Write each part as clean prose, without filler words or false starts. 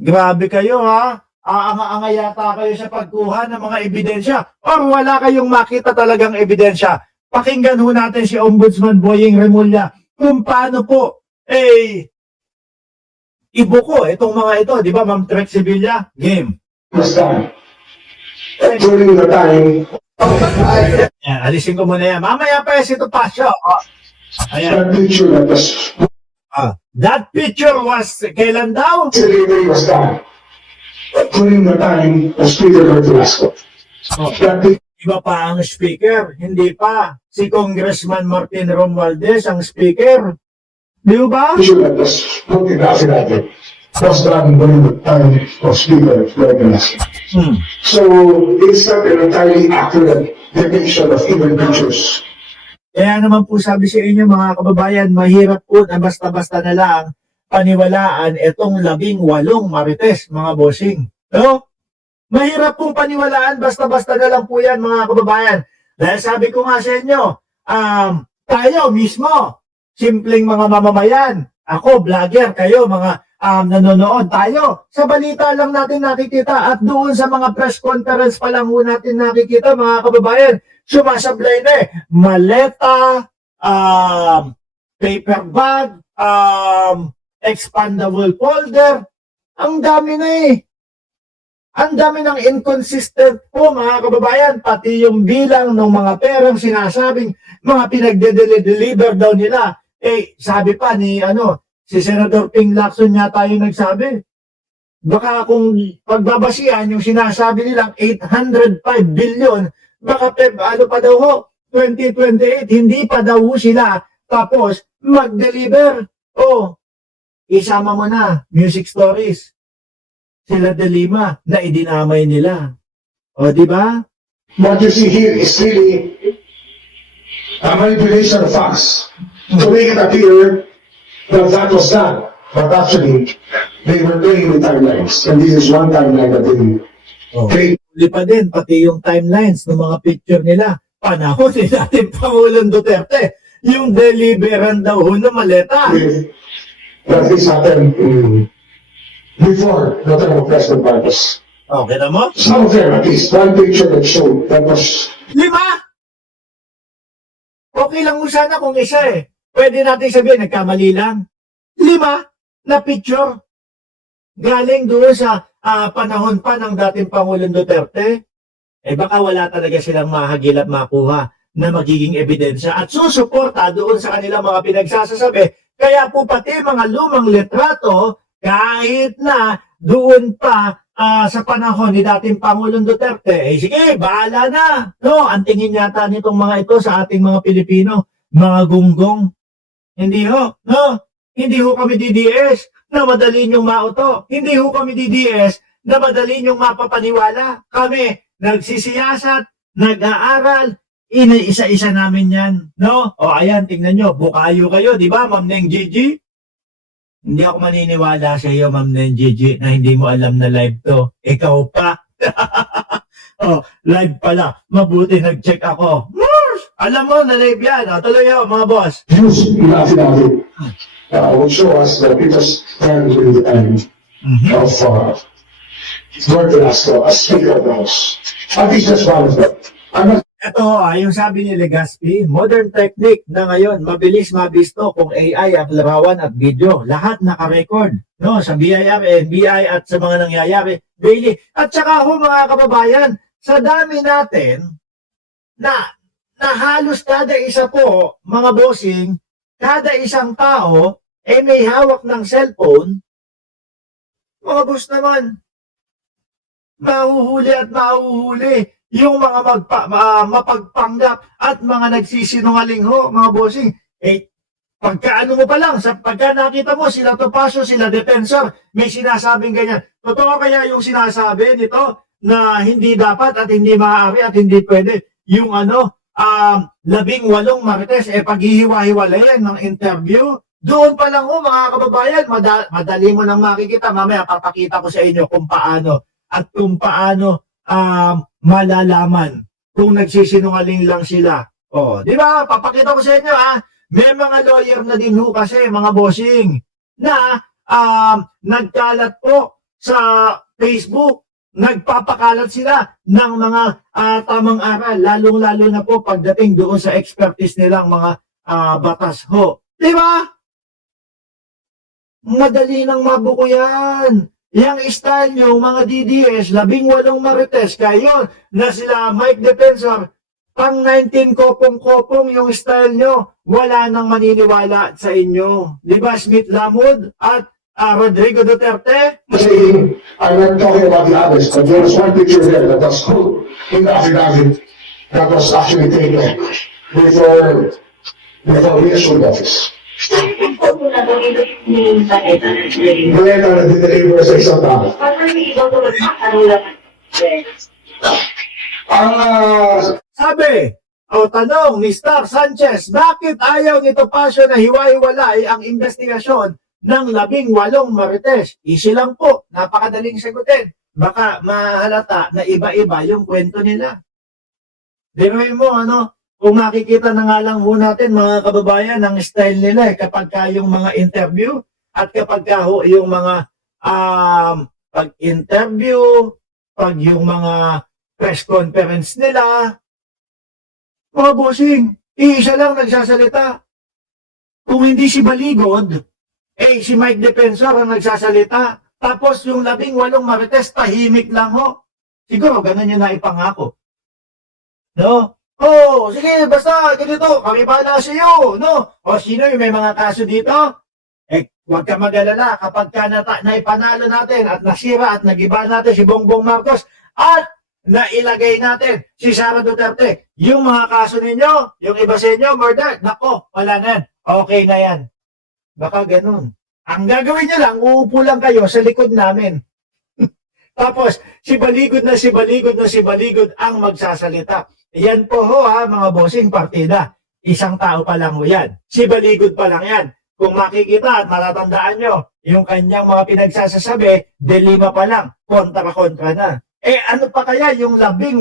Grabe kayo ha. Aanga-anga yata kayo sa pagkuha ng mga ebidensya or wala kayong makita talagang ebidensya. Pakinggan ho natin si Ombudsman Boying Remulla kung paano po ibuko itong mga ito, di ba Ma'am Trek Sevilla? Game. During the time, Yan, alisin ko muna yan. Mamaya pa ito pasyo. Ayan. that picture that was That picture was kailan daw? delivery was done. During the time of Speaker Velasco. That Iba pa ang speaker, hindi pa. Si Congressman Martin Romualdez ang speaker. Di ba? picture that was put in the affidavit was done during the time of Speaker Velasco. So it's not an entirely accurate depiction of even pictures. Kaya naman po sabi sa inyo mga kababayan, mahirap po na basta-basta na lang paniwalaan itong 18 marites mga bossing. No? Mahirap pong paniwalaan basta-basta na lang po yan mga kababayan. Dahil sabi ko nga sa inyo, tayo mismo, simpleng mga mamamayan, ako, vlogger, kayo, mga nanonood tayo. Sa balita lang natin nakikita at doon sa mga press conference pa lang natin nakikita mga kababayan, sumasablay na maleta, paper bag, expandable folder. Ang dami na Ang dami ng inconsistent po mga kababayan, pati yung bilang ng mga perang sinasabing mga pinagde-deliver daw nila. Sabi pa ni si Senator Ping Lacson yata yung nagsabi. Baka kung pagbabasihan yung sinasabi nilang 805 billion, baka pa daw ho, 2028, hindi pa daw sila tapos mag-deliver. Isama mo na, music stories. Sila De Lima na idinamay nila. Di ba? What you see here is really a manipulation of facts to make it appear that that was done. But actually, they were playing with timelines. And this is one timeline that they create. Huli pa din, pati yung timelines ng mga picture nila. Panahon ni natin Pangulong Duterte. Yung deliveran daw ho na maleta. That this happened before the term of President Marcos. Okay na mo? Some of them, at least, one picture that showed that was 5? Okay lang mo sana kung isa Pwede natin sabihin, nagkamali lang. 5 na picture. Galing doon sa panahon pa ng dating Pangulong Duterte. Baka wala talaga silang mahagil at makuha na magiging ebidensya at susuporta doon sa kanilang mga pinagsasasabi. Kaya po pati mga lumang litrato, kahit na doon pa sa panahon ni dating Pangulong Duterte, sige, bahala na. No, ang tingin yata nitong mga ito sa ating mga Pilipino, mga gunggong. Hindi ho, no? Hindi ho kami DDS na madali niyong mauto. Hindi ho kami DDS na madali niyong mapapaniwala. Kami, nagsisiyasat, nag-aaral, isa-isa namin yan. No? Ayan, tingnan nyo, bukayo kayo, di ba, Ma'am Neng Gigi? Hindi ako maniniwala sa iyo, Ma'am Neng Gigi, na hindi mo alam na live to. Ikaw pa. Live pala. Mabuti nag-check ako. Alam mo, na live yan. Tuloy ako, mga boss. used in the affidavit would show us that it was done during the time of Lord Velasco as Speaker of the House. At least that's one of them. I'm not Ito, yung sabi ni Legaspi, modern technique na ngayon, mabilis mabisto kung AI ang larawan at video. Lahat naka-record, no? Sa BIR, NBI at sa mga nangyayari daily. At saka ho mga kababayan, sa dami natin na halos kada isa po, mga bossing, kada isang tao may hawak ng cellphone, mga boss naman, mahuhuli at mahuhuli yung mga mapagpanggap at mga nagsisinungaling ho, mga bossing. Pagkaano mo pa lang, pagka nakita mo sila Topacio, sila Defensor, may sinasabing ganyan. Totoo kaya yung sinasabi nito na hindi dapat at hindi maaari at hindi pwede. Yung 18 marites, paghihiwa-hiwalayan ng interview, doon pa lang ho mga kababayan, madali mo nang makikita. Mamaya papakita ko sa inyo kung paano at kung paano malalaman kung nagsisinungaling lang sila. Di ba? Papakita ko sa inyo may mga lawyer na din ho kasi mga bossing na nagkalat po sa Facebook. Nagpapakalat sila ng mga tamang aral, lalong-lalo na po pagdating doon sa expertise nilang mga batas ho. Di ba? Madali nang mabuko yan. Yang style nyo, mga DDS, 18 marites, kayo na sila Mike Defensor, pang 19 kopong-kopong yung style nyo, wala nang maniniwala sa inyo. Di ba, Smith Lamud at Rodrigo Duterte? Saying, I'm not talking about the others, but there was one picture there that was put in the affidavit that was actually taken before he assumed office. Maleta na dineliver sa isang tao. Ang Sabi, tanong ni Star Sanchez, bakit ayaw ni Topacio na hiwa-hiwalay ang investigasyon ng 18 marites? Easy lang po, napakadaling sagutin. Baka mahalata na iba-iba yung kwento nila. Dinuhin mo, kung makikita na nga lang ho natin, mga kababayan, ang style nila kapag ka yung mga interview at kapag ka ho yung mga pag-interview, pag yung mga press conference nila, mga bossing, isa lang nagsasalita. Kung hindi si Baligod, si Mike Defensor ang nagsasalita. Tapos yung 18 marites, tahimik lang ho. Siguro, ganun yung naipangako. No? Sige, basta, ganito, kami bahala sa iyo, no? Sino yung may mga kaso dito? Huwag ka mag-alala, kapag ka naipanalo natin at nasira at nagiba natin si Bongbong Marcos at nailagay natin si Sara Duterte, yung mga kaso ninyo, yung iba sa inyo, murder, nako, wala na yan. Okay na yan. Baka ganun. Ang gagawin nyo lang, uupo lang kayo sa likod namin. Tapos, si Baligod ang magsasalita. Yan po ho mga bossing partida. Isang tao pa lang ho yan. Si Baligod pa lang yan. Kung makikita at matatandaan nyo, yung kanyang mga pinagsasasabi, 5 pa lang, kontra-kontra na. Ano pa kaya yung 18?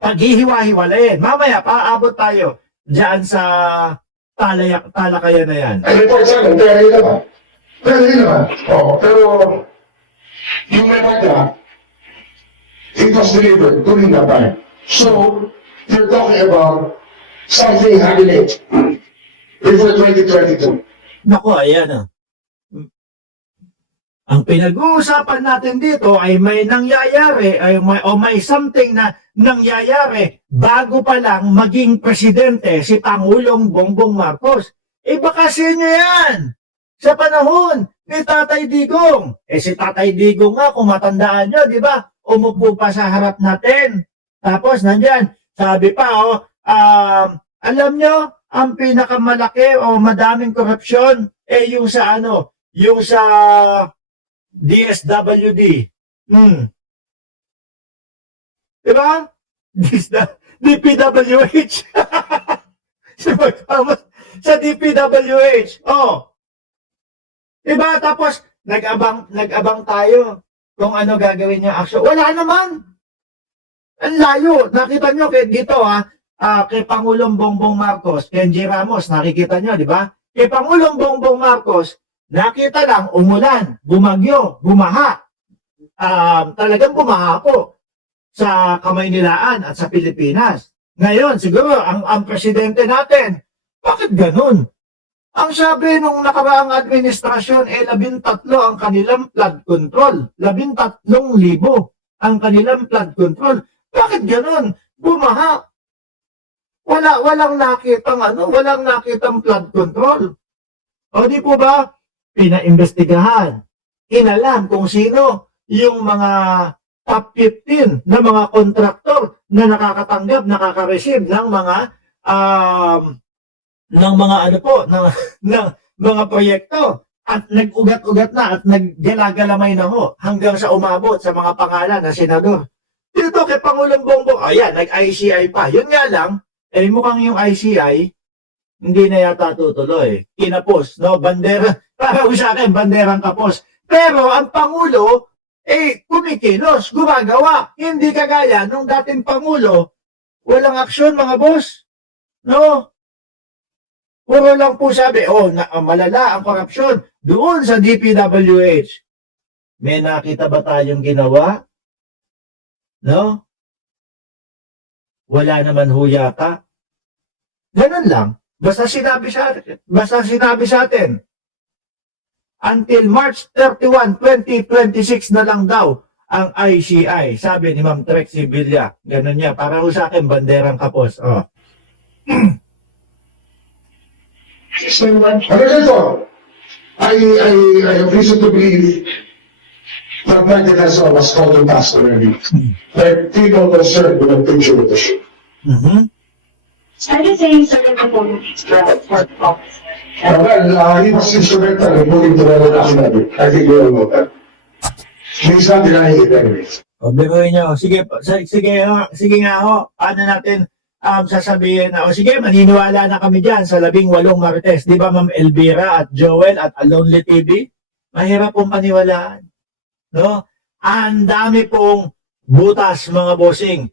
Paghihiwa-hiwalayin. Mamaya, paabot tayo dyan sa talakayan na yan. report sa akin, pero yun naman. Pero yung memo niya, it was delivered during that time. So, you're talking about something happening before 2022. Naku, ayan Ang pinag-uusapan natin dito ay may nangyayari may something na nangyayari bago pa lang maging presidente si Pangulong Bongbong Marcos. Baka sa inyo yan! Sa panahon ni Tatay Digong. Si Tatay Digong nga, kung matandaan nyo, di ba? Umupo pa sa harap natin. Tapos nandyan, sabi pa, alam nyo, ang pinakamalaki o madaming korupsyon, yung sa yung sa DSWD. Di ba? DPWH. Sa DPWH. Diba? Tapos, nag-abang tayo kung ano gagawin niya action. Wala naman. Ang layo. Nakita nyo dito kay Pangulong Bongbong Marcos, Kenji Ramos, nakikita nyo, di ba? Kay Pangulong Bongbong Marcos, nakita lang, umulan, bumagyo, bumaha. Talagang bumaha po sa Kamaynilaan at sa Pilipinas. Ngayon, siguro, ang presidente natin, bakit ganun? Ang sabi nung nakaraang administrasyon, 13 ang kanilang flood control. 13,000 ang kanilang flood control. Bakit ganun? Bumaha. Walang nakitang flood control. O di po ba? Pinaimbestigahan. Inalam kung sino yung mga top 15 na mga kontraktor na nakakatanggap, nakaka-receive ng mga mga proyekto at nag-ugat-ugat na at naggala-galamay na ho hanggang sa umabot sa mga pangalan na senador. Dito kay Pangulong Bongbong, nag-ICI pa. Yun nga lang, mukhang yung ICI, hindi na yata tutuloy. Kinapos, no? Bandera, para sa akin, banderang kapos. Pero ang Pangulo, kumikilos, gumagawa. Hindi kagaya nung dating Pangulo, walang aksyon mga boss. No? Puro lang po sabi, malala ang korupsyon doon sa DPWH. May nakita ba tayong ginawa? No? Wala naman ho yata. Ganun lang. Basta sinabi sa atin. Until March 31, 2026 na lang daw ang ICI. Sabi ni Ma'am Trexie Villa. Ganun niya. Para ho sa akin, banderang kapos. Oh. Ano ganito? I have reason to believe that Mike Vanessa was called and passed already. Like, people concerned with a picture with the ship. Mhm. Are you saying certain performance for office? He was instrumental in moving to the affidavit. I think we all know that. He's not denying it anyway. O, biruin nyo. Sige nga ho. Paano natin sasabihin na, sige, maniniwala na kami dyan sa 18 Marites. Di ba, Ma'am Elvira at Joel at Alonely TV? Mahirap pong paniwalaan. No? Ang dami pong butas, mga bossing.